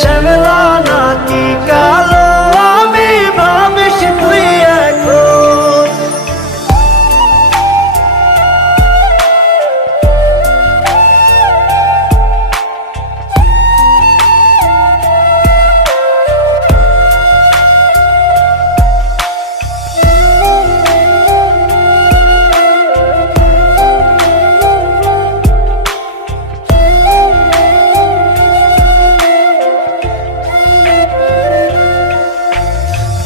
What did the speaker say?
শ্যামলা নাকি